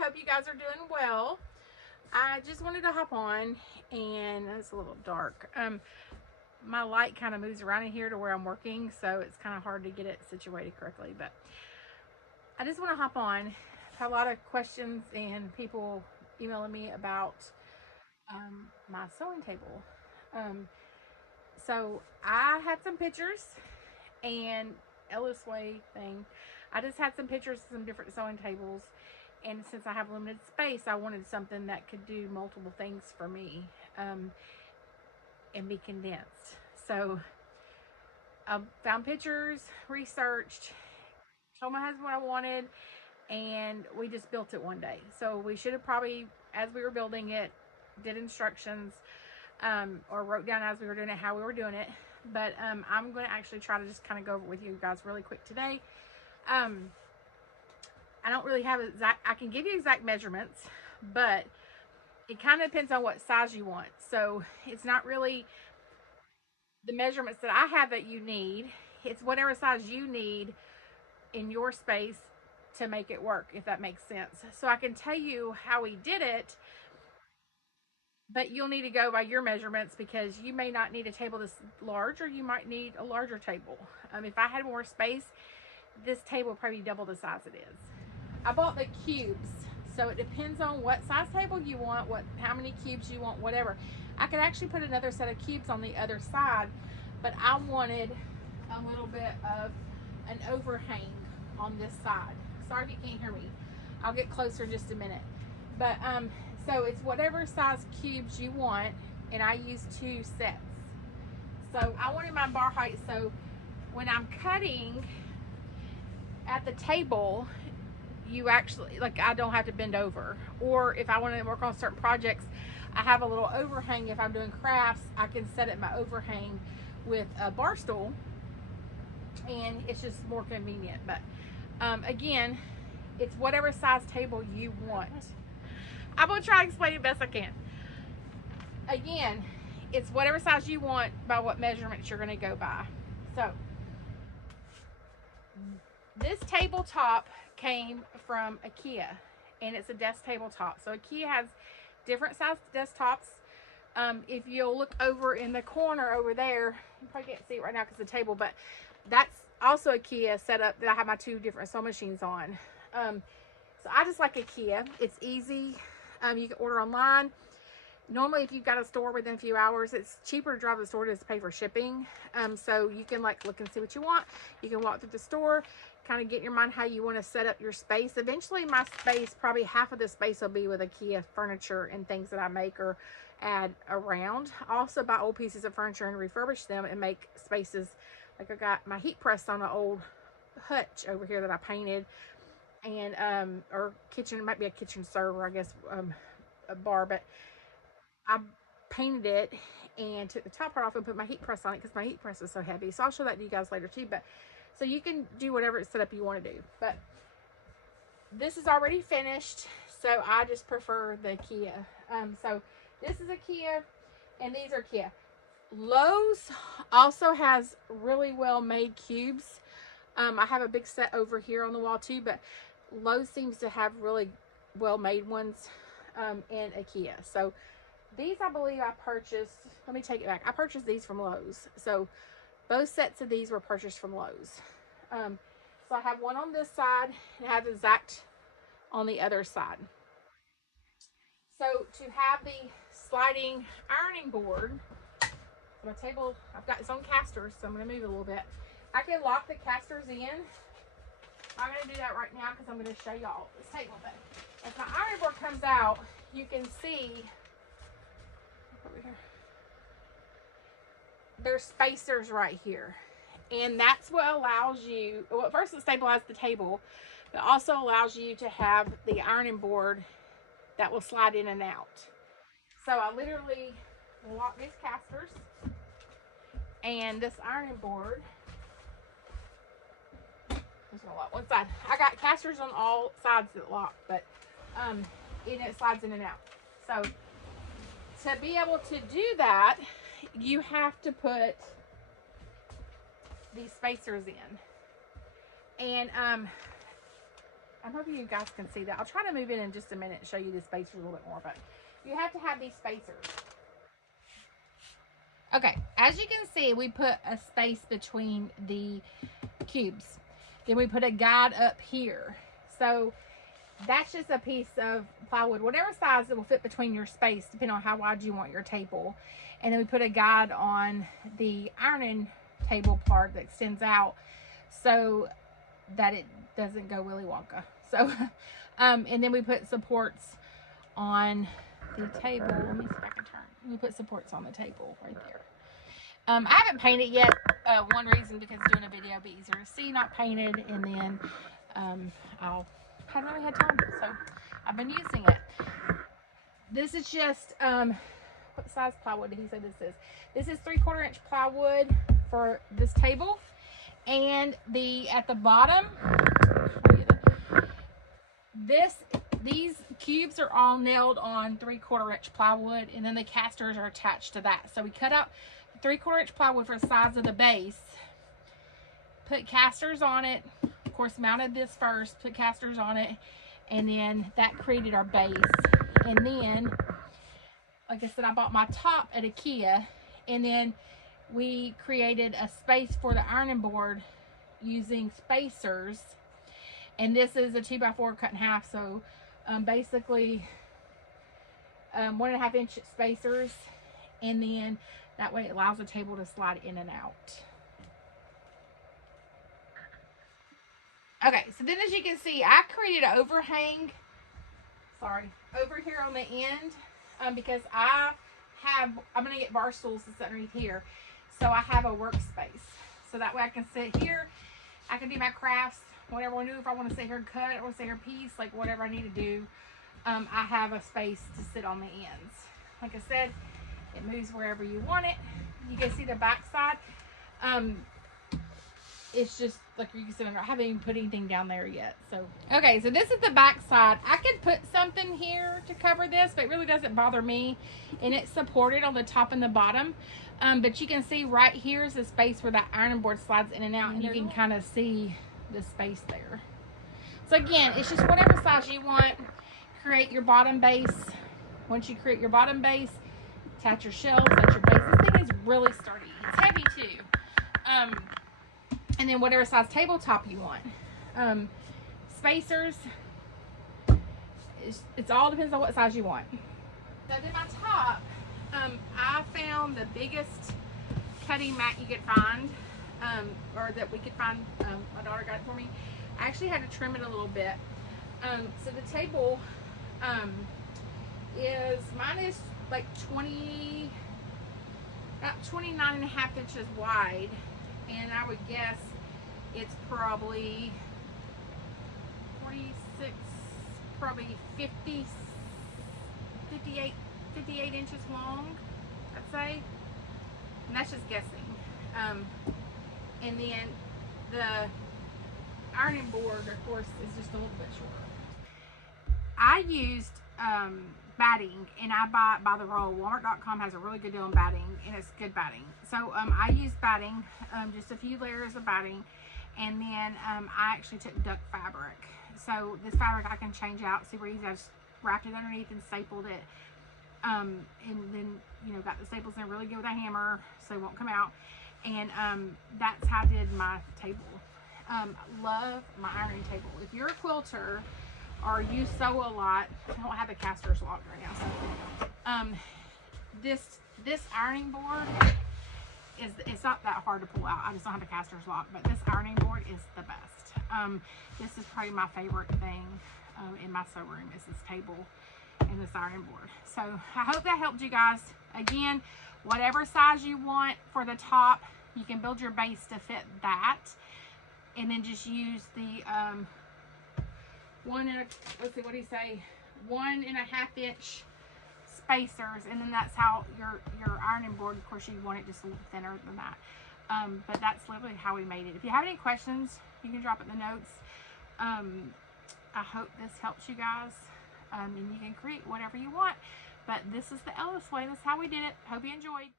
hope you guys are doing well. I just wanted to hop on, and it's a little dark. My light kind of moves around in here to where I'm working, so it's kind of hard to get it situated correctly. But I just want to hop on. I've had a lot of questions and people emailing me about my sewing table. Um, so I had some pictures and Ellis Way thing. I just had some pictures of some different sewing tables, and since I have limited space, I wanted something that could do multiple things for me, and be condensed. So I found pictures, researched, told my husband what I wanted, and we just built it one day. So we should have probably, as we were building it, did instructions, or wrote down as we were doing it how we were doing it. But I'm going to actually try to just kind of go over with you guys really quick today. I don't really have exact, I can give you exact measurements, but it kind of depends on what size you want. So it's not really the measurements that I have that you need. It's whatever size you need in your space to make it work, if that makes sense. So I can tell you how we did it, but you'll need to go by your measurements because you may not need a table this large, or you might need a larger table. If I had more space, this table would probably double the size it is. I bought the cubes, so it depends on what size table you want, how many cubes you want, whatever. I could actually put another set of cubes on the other side, but I wanted a little bit of an overhang on this side. Sorry if you can't hear me. I'll get closer in just a minute. But so it's whatever size cubes you want, and I use 2 sets. So I wanted my bar height, so when I'm cutting at the table, you actually, like, I don't have to bend over. Or if I want to work on certain projects, I have a little overhang. If I'm doing crafts, I can set it my overhang with a bar stool, and it's just more convenient. But again, it's whatever size table you want. I'm gonna try to explain it best I can. Again, it's whatever size you want by what measurements you're gonna go by. So this tabletop came from IKEA, and it's a desk tabletop. So IKEA has different size desktops. If you'll look over in the corner over there, you probably can't see it right now because of the table, but that's also IKEA set up that I have my 2 different sewing machines on. So I just like IKEA. It's easy. You can order online. Normally, if you've got a store within a few hours, it's cheaper to drive to the store to pay for shipping. So you can like look and see what you want. You can walk through the store, kind of get in your mind how you want to set up your space. Eventually, my space, probably half of the space will be with IKEA furniture and things that I make or add around. I also buy old pieces of furniture and refurbish them and make spaces. Like I got my heat press on an old hutch over here that I painted, and or kitchen, it might be a kitchen server, I guess, a bar, but I painted it and took the top part off and put my heat press on it because my heat press is so heavy. So I'll show that to you guys later too. But so you can do whatever setup you want to do. But this is already finished, so I just prefer the IKEA. So this is IKEA, and these are IKEA. Lowe's also has really well made cubes. I have a big set over here on the wall too, but Lowe's seems to have really well made ones in IKEA. So these, I believe I purchased, let me take it back. I purchased these from Lowe's. So both sets of these were purchased from Lowe's. So I have one on this side and I have the exact on the other side. So to have the sliding ironing board, my table, I've got its own casters, so I'm going to move it a little bit. I can lock the casters in. I'm going to do that right now because I'm going to show y'all this table. But as my ironing board comes out, you can see there's spacers right here, and that's what allows you, well, first it stabilizes the table, but also allows you to have the ironing board that will slide in and out. So I literally lock these casters and this ironing board. Just gonna lock one side. I got casters on all sides that lock, but it slides in and out. So to be able to do that, you have to put these spacers in. And I'm hoping you guys can see that. I'll try to move in just a minute and show you the spacers a little bit more, but you have to have these spacers. Okay, as you can see, we put a space between the cubes. Then we put a guide up here. So that's just a piece of plywood, whatever size it will fit between your space, depending on how wide you want your table. And then we put a guide on the ironing table part that extends out so that it doesn't go Willy Wonka. So, and then we put supports on the table. Let me see if I can turn. We put supports on the table right there. I haven't painted yet. One reason because doing a video will be easier to see, not painted, and then I haven't really had time, so I've been using it. This is just what size plywood did he say this is? This is 3/4 inch plywood for this table, and at the bottom, these cubes are all nailed on 3/4 inch plywood, and then the casters are attached to that. So we cut out 3/4 inch plywood for the sides of the base, put casters on it, of course mounted this first, put casters on it, and then that created our base. And then, like I said, I bought my top at IKEA, and then we created a space for the ironing board using spacers. And this is a 2x4 cut in half, so basically 1.5 inch spacers, and then that way it allows the table to slide in and out. Okay, so then as you can see, I created an overhang, over here on the end, because I'm going to get bar stools to sit underneath here, so I have a workspace. So that way I can sit here, I can do my crafts, whatever I want to do. If I want to sit here and cut, or sit here and piece, like whatever I need to do, I have a space to sit on the ends. Like I said, it moves wherever you want it. You can see the back side. It's just like you can sit under. I haven't even put anything down there yet. So okay, so this is the back side. I could put something here to cover this, but it really doesn't bother me, and it's supported on the top and the bottom. But you can see right here is the space where that ironing board slides in and out, and you can kind of see the space there. So again, it's just whatever size you want. Create your bottom base. Once you create your bottom base, attach your shelves, that's your base. This thing is really sturdy. It's heavy too. And then whatever size tabletop you want. Spacers, it all depends on what size you want. So then my top, I found the biggest cutting mat you could find, or that we could find. My daughter got it for me. I actually had to trim it a little bit. So the table mine is like 29.5 inches wide, and I would guess it's probably 46, probably 58 inches long, I'd say, and that's just guessing. And then the ironing board, of course, is just a little bit shorter. I used batting, and I buy it by the roll. Walmart.com has a really good deal on batting, and it's good batting. So I used batting, just a few layers of batting, and then I actually took duck fabric. So this fabric I can change out super easy. I just wrapped it underneath and stapled it, and then got the staples in really good with a hammer so they won't come out. And that's how I did my table. Love my ironing table. If you're a quilter or you sew a lot, I don't have the casters locked right now, so this ironing board it's not that hard to pull out. I just don't have the casters locked, but this ironing board is the best. This is probably my favorite thing in my sew room, is this table and this ironing board. So I hope that helped you guys. Again, whatever size you want for the top, you can build your base to fit that, and then just use the 1.5 inch spacers, and then that's how your ironing board, of course you want it just a little thinner than that, but that's literally how we made it. If you have any questions, you can drop it in the notes. I hope this helps you guys, and you can create whatever you want, but this is the Ellis way. That's how we did it. Hope you enjoyed.